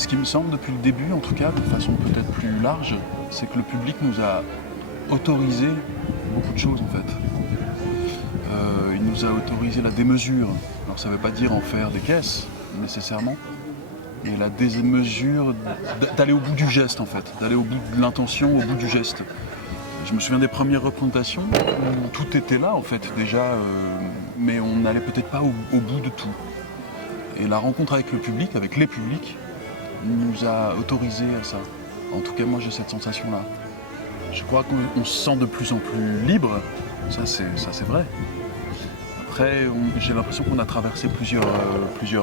Ce qui me semble depuis le début, en tout cas, de façon peut-être plus large, c'est que le public nous a autorisé beaucoup de choses en fait. Il nous a autorisé la démesure. Alors ça ne veut pas dire en faire des caisses, nécessairement, mais la démesure, d'aller au bout du geste en fait, d'aller au bout de l'intention, au bout du geste. Je me souviens des premières représentations où tout était là en fait déjà, mais on n'allait peut-être pas au bout de tout. Et la rencontre avec le public, avec les publics, nous a autorisé à ça. En tout cas, moi j'ai cette sensation-là. Je crois qu'on se sent de plus en plus libre, ça c'est vrai. Après, j'ai l'impression qu'on a traversé plusieurs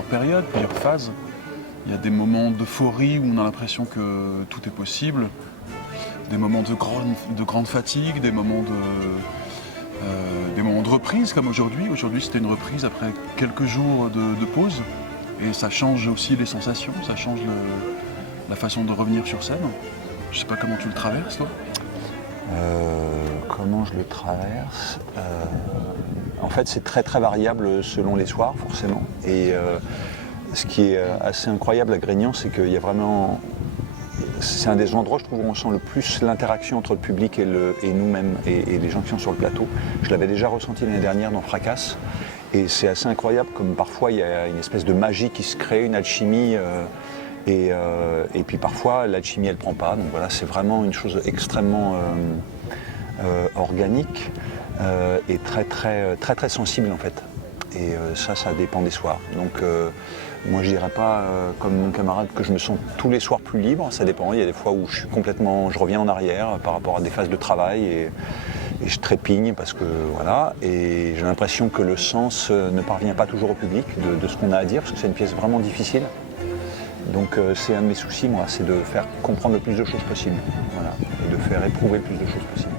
périodes, plusieurs phases. Il y a des moments d'euphorie où on a l'impression que tout est possible, des moments de grande fatigue, des moments de reprise comme aujourd'hui. Aujourd'hui c'était une reprise après quelques jours de pause et ça change aussi les sensations, ça change la façon de revenir sur scène. Je sais pas comment tu le traverses toi. Comment je le traverse En fait, c'est très très variable selon les soirs, forcément. Et ce qui est assez incroyable à Grignan, c'est qu'il y a vraiment... C'est un des endroits, je trouve, où on sent le plus l'interaction entre le public et nous-mêmes, et les gens qui sont sur le plateau. Je l'avais déjà ressenti l'année dernière dans Fracasse. Et c'est assez incroyable, comme parfois il y a une espèce de magie qui se crée, une alchimie. Et puis parfois, l'alchimie, elle prend pas. Donc voilà, c'est vraiment une chose extrêmement organique et très sensible en fait. Et ça dépend des soirs. Donc moi je dirais pas comme mon camarade que je me sens tous les soirs plus libre. Ça dépend. Il y a des fois où je reviens en arrière par rapport à des phases de travail et je trépigne parce que voilà. Et j'ai l'impression que le sens ne parvient pas toujours au public de ce qu'on a à dire parce que c'est une pièce vraiment difficile. Donc c'est un de mes soucis, moi, c'est de faire comprendre le plus de choses possible, voilà, et de faire éprouver le plus de choses possible.